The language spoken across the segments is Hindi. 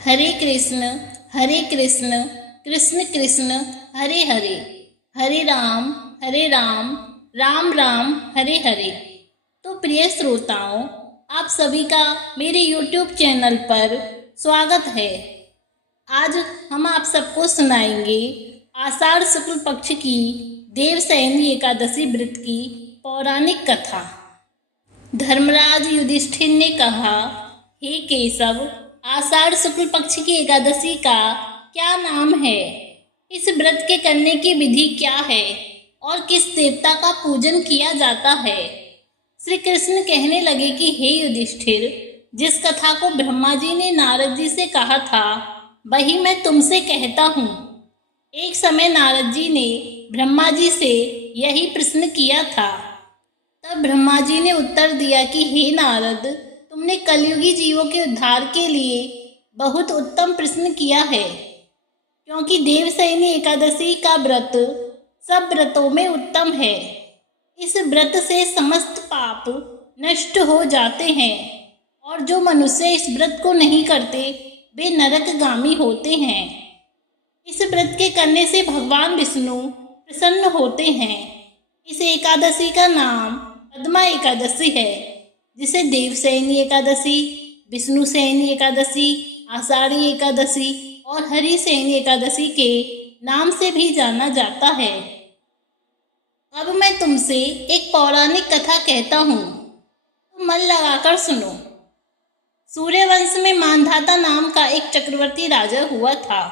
हरे कृष्ण कृष्ण कृष्ण हरे हरे, हरे राम राम राम हरे हरे। तो प्रिय श्रोताओं, आप सभी का मेरे YouTube चैनल पर स्वागत है। आज हम आप सबको सुनाएंगे आषाढ़ शुक्ल पक्ष की देवशयनी एकादशी व्रत की पौराणिक कथा। धर्मराज युधिष्ठिर ने कहा, हे केशव, आषाढ़ शुक्ल पक्ष की एकादशी का क्या नाम है? इस व्रत के करने की विधि क्या है और किस देवता का पूजन किया जाता है? श्री कृष्ण कहने लगे कि हे युधिष्ठिर, जिस कथा को ब्रह्मा जी ने नारद जी से कहा था वही मैं तुमसे कहता हूँ। एक समय नारद जी ने ब्रह्मा जी से यही प्रश्न किया था। तब ब्रह्मा जी ने उत्तर दिया कि हे नारद, तुमने कलयुगी जीवों के उद्धार के लिए बहुत उत्तम प्रश्न किया है, क्योंकि देवशयनी एकादशी का व्रत सब व्रतों में उत्तम है। इस व्रत से समस्त पाप नष्ट हो जाते हैं और जो मनुष्य इस व्रत को नहीं करते वे नरकगामी होते हैं। इस व्रत के करने से भगवान विष्णु प्रसन्न होते हैं। इस एकादशी का नाम पद्मा एकादशी है, जिसे देवशयनी एकादशी, विष्णुशयनी एकादशी, आषाढ़ी एकादशी और हरिशयनी एकादशी के नाम से भी जाना जाता है। अब मैं तुमसे एक पौराणिक कथा कहता हूँ, तो मन लगाकर सुनो। सूर्यवंश में मांधाता नाम का एक चक्रवर्ती राजा हुआ था,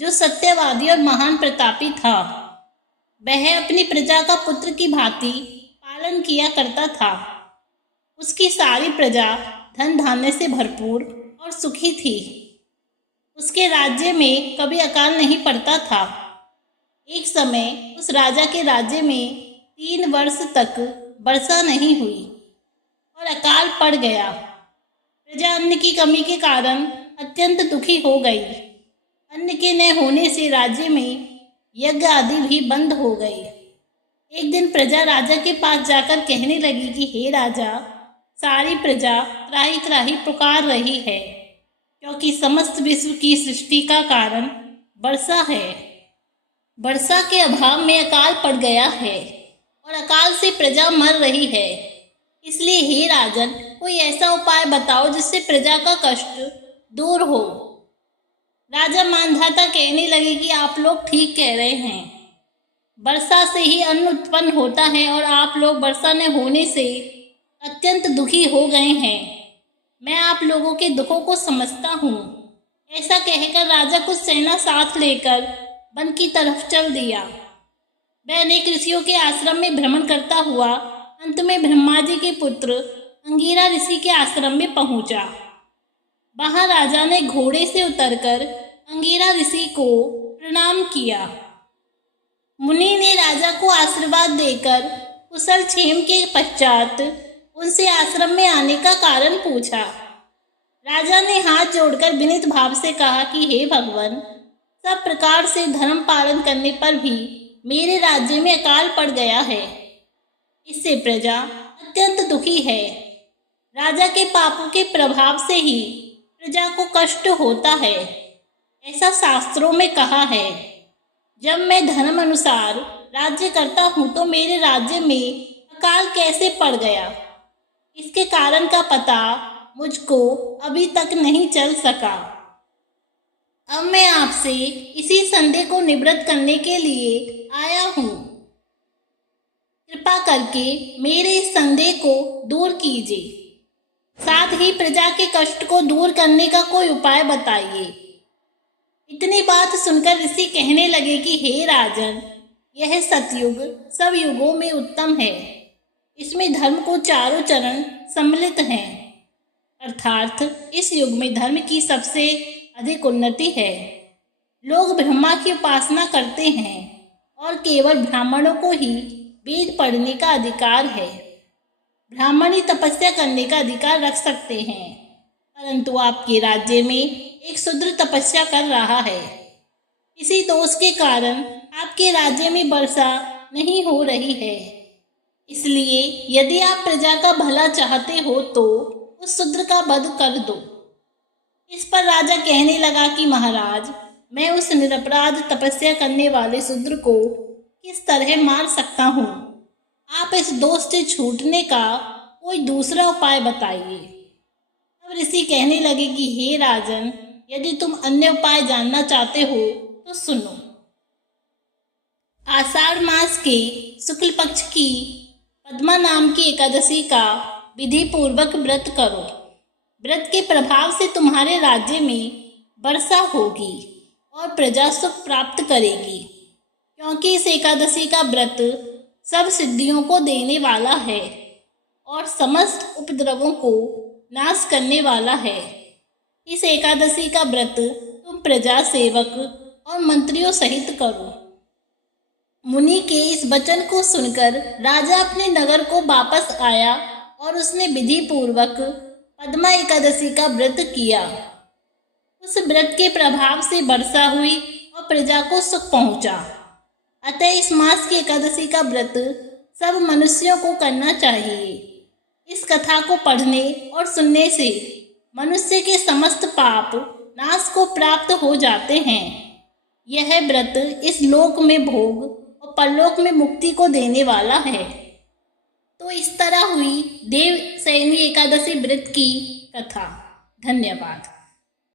जो सत्यवादी और महान प्रतापी था। वह अपनी प्रजा का पुत्र की भांति पालन किया करता था। उसकी सारी प्रजा धन धान्य से भरपूर और सुखी थी। उसके राज्य में कभी अकाल नहीं पड़ता था। एक समय उस राजा के राज्य में 3 वर्ष तक वर्षा नहीं हुई और अकाल पड़ गया। प्रजा अन्न की कमी के कारण अत्यंत दुखी हो गई। अन्न के न होने से राज्य में यज्ञ आदि भी बंद हो गए। एक दिन प्रजा राजा के पास जाकर कहने लगी कि हे राजा, सारी प्रजा त्राही त्राही पुकार रही है, क्योंकि समस्त विश्व की सृष्टि का कारण वर्षा है। वर्षा के अभाव में अकाल पड़ गया है और अकाल से प्रजा मर रही है। इसलिए हे राजन, कोई ऐसा उपाय बताओ जिससे प्रजा का कष्ट दूर हो। राजा मांधाता कहने लगे कि आप लोग ठीक कह रहे हैं। वर्षा से ही अन्न उत्पन्न होता है और आप लोग वर्षा न होने से अत्यंत दुखी हो गए हैं। मैं आप लोगों के दुखों को समझता हूँ। ऐसा कहकर राजा कुछ सेना साथ लेकर वन की तरफ चल दिया। वह अनेक ऋषियों के आश्रम में भ्रमण करता हुआ अंत में ब्रह्मा जी के पुत्र अंगिरा ऋषि के आश्रम में पहुंचा। वहां राजा ने घोड़े से उतरकर अंगिरा ऋषि को प्रणाम किया। मुनि ने राजा को आशीर्वाद देकर कुशल क्षेम के पश्चात उनसे आश्रम में आने का कारण पूछा। राजा ने हाथ जोड़कर विनीत भाव से कहा कि हे भगवान, सब प्रकार से धर्म पालन करने पर भी मेरे राज्य में अकाल पड़ गया है। इससे प्रजा अत्यंत दुखी है। राजा के पापों के प्रभाव से ही प्रजा को कष्ट होता है। ऐसा शास्त्रों में कहा है। जब मैं धर्म अनुसार राज्य करता हूँ तो मेरे राज्य में अकाल कैसे पड़ गया, इसके कारण का पता मुझको अभी तक नहीं चल सका। अब मैं आपसे इसी संदेह को निवृत्त करने के लिए आया हूँ। कृपा करके मेरे इस संदेह को दूर कीजिए। साथ ही प्रजा के कष्ट को दूर करने का कोई उपाय बताइए। इतनी बात सुनकर ऋषि कहने लगे कि हे राजन, यह सतयुग सब युगों में उत्तम है। इसमें धर्म को चारों चरण सम्मिलित हैं, अर्थात इस युग में धर्म की सबसे अधिक उन्नति है। लोग ब्रह्मा की उपासना करते हैं और केवल ब्राह्मणों को ही वेद पढ़ने का अधिकार है। ब्राह्मण ही तपस्या करने का अधिकार रख सकते हैं, परंतु आपके राज्य में एक शूद्र तपस्या कर रहा है। इसी दोष के कारण आपके राज्य में वर्षा नहीं हो रही है। इसलिए यदि आप प्रजा का भला चाहते हो तो उस शूद्र का वध कर दो। इस पर राजा कहने लगा कि महाराज, मैं उस निरपराध तपस्या करने वाले शूद्र को किस तरह मार सकता हूँ? आप इस दोष से छूटने का कोई दूसरा उपाय बताइए। अब ऋषि कहने लगे कि हे राजन, यदि तुम अन्य उपाय जानना चाहते हो तो सुनो। आषाढ़ मास के शुक्ल पक्ष की पद्मा नाम की एकादशी का विधि पूर्वक व्रत करो। व्रत के प्रभाव से तुम्हारे राज्य में वर्षा होगी और प्रजा सुख प्राप्त करेगी, क्योंकि इस एकादशी का व्रत सब सिद्धियों को देने वाला है और समस्त उपद्रवों को नाश करने वाला है। इस एकादशी का व्रत तुम प्रजा, सेवक और मंत्रियों सहित करो। मुनि के इस वचन को सुनकर राजा अपने नगर को वापस आया और उसने विधि पूर्वक पद्मा एकादशी का व्रत किया। उस व्रत के प्रभाव से वर्षा हुई और प्रजा को सुख पहुंचा। अतः इस मास की एकादशी का व्रत सब मनुष्यों को करना चाहिए। इस कथा को पढ़ने और सुनने से मनुष्य के समस्त पाप नाश को प्राप्त हो जाते हैं। यह व्रत इस लोक में भोग और परलोक में मुक्ति को देने वाला है। तो इस तरह हुई देवशयनी एकादशी व्रत की कथा। धन्यवाद।